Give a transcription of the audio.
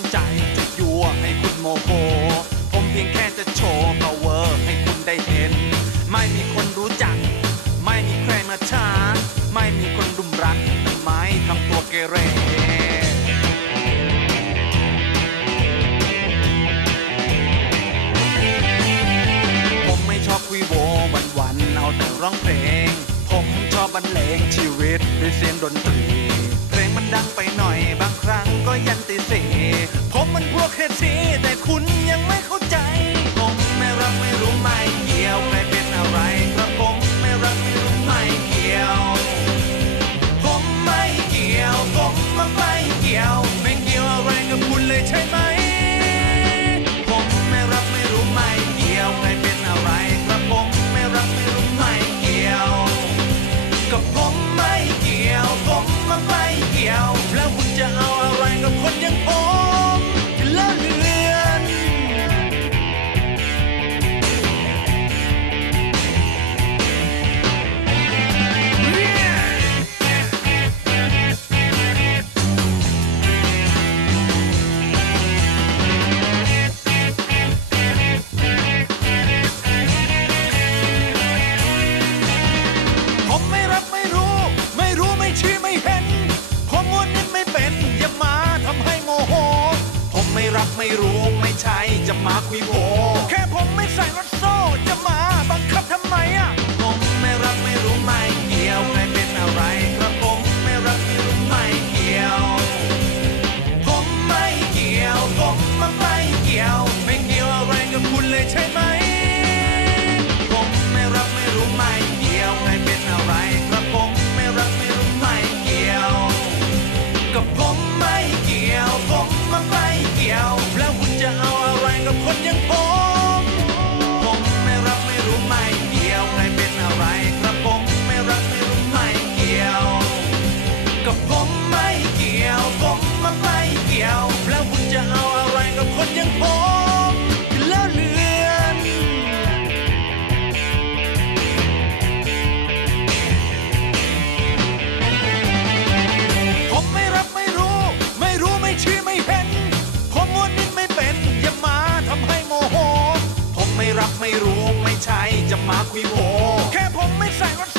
งใจจะยั่วให้คุณโมโหผมเพียงแค่จะโชว์ power ให้คุณได้เห็น ไม่มีคนรู้จัก ไม่มีใครมาช้าไม่มีคนรุมรักแต่ไม่ทำตัวเกเรผมไม่ชอบคุยโววันๆเอาแต่ร้องเพลง ผมชอบบรรเลงชีวิตด้วยเสียงดนตรี ดังไปหน่อยบางครั้งก็ยันตีสี่ผมมันพวกเฮทีแต่คุณยังไม่ ไม่รู้ไม่ใช่จะมาคุยโวแค่ผมไม่ใส่รถโซ่จะมาบังคับทำไมอะ จะมาคุยโวแค่ผมไม่ใส่รถ